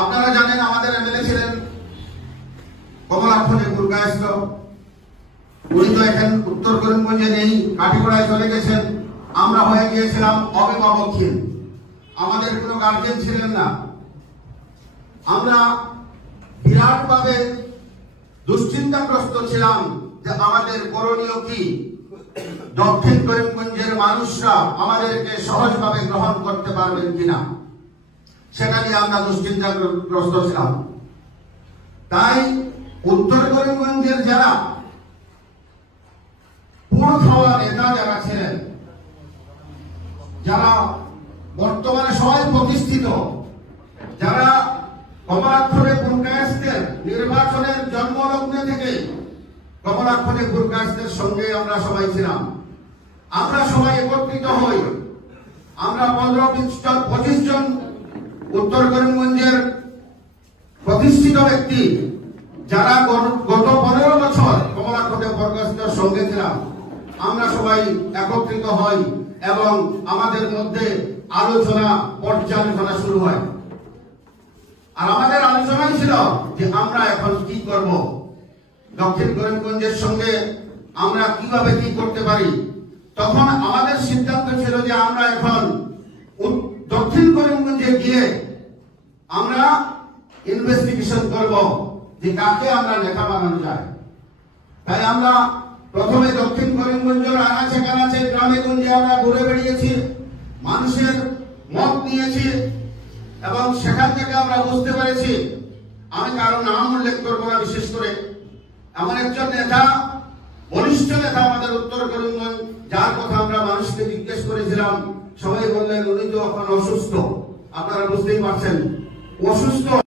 আপনারা জানেন আমাদের এমএলএ ছিলেন কমলাক্ষণে গুরগায়স্ত। উনি তো এখন উত্তর করিমগঞ্জে নেই, কাঠিগড়ায় চলে গেছেন। আমরা হয়ে গিয়েছিলাম অভিভাবকহীন, আমাদের কোনো গার্জেন ছিলেন না। আমরা বিরাটভাবে দুশ্চিন্তাগ্রস্ত ছিলাম যে আমাদের করণীয় কি, দক্ষিণ করিমগঞ্জের মানুষরা আমাদেরকে সহজভাবে গ্রহণ করতে পারবেন কিনা, সেটা নিয়ে আমরা দুশ্চিন্তাগ্রস্ত ছিলাম। তাই উত্তর করিমগঞ্জের যারা পুরো খাওয়া নেতা যারা ছিলেন, যারা বর্তমানে সবাই প্রতিষ্ঠিত, যারা কমলাক্ষণে গুরগায়স্তের নির্বাচনের জন্মলগ্নে থেকে কমলাক্ষণে গুরগায়স্তের সঙ্গে আমরা সবাই ছিলাম। আমরা সবাই একত্রিত হই। আমরা 15-20 জন উত্তর করিমগঞ্জের প্রতিষ্ঠিত ব্যক্তি, যারা গত 15 বছর কমলাক্ষণে গুরগায়স্তের সঙ্গে ছিলাম, আমরা সবাই একত্রিত হই এবং আমাদের মধ্যে আলোচনা পর্যালোচনা শুরু হয়। আর আমাদের আলোচনাই ছিল যে আমরা এখন কি করব, দক্ষিণ করিমগঞ্জের সঙ্গে আমরা কিভাবে কি করতে পারি। তখন আমাদের সিদ্ধান্ত ছিল যে আমরা এখন দক্ষিণ করিমগঞ্জে গিয়ে আমরা ইনভেস্টিগেশন করব যে কাকে আমরা নেতা বানানো যায়। তাই আমরা প্রথমে দক্ষিণ করিমগঞ্জের আনাচে কানাচে গ্রামে গঞ্জে আমরা ঘুরে বেড়িয়েছি, মানুষের মত নিয়েছি এবং সেখান থেকে আমরা বুঝতে পেরেছি, আমি কারো নাম উল্লেখ করবো না, বিশেষ করে এমন একজন নেতা, বলিষ্ঠ নেতা আমাদের উত্তর করিমগঞ্জ, যার কথা আমরা মানুষকে জিজ্ঞেস করেছিলাম, সবাই বললেন উনি তো এখন অসুস্থ। আপনারা বুঝতেই পারছেন অসুস্থ।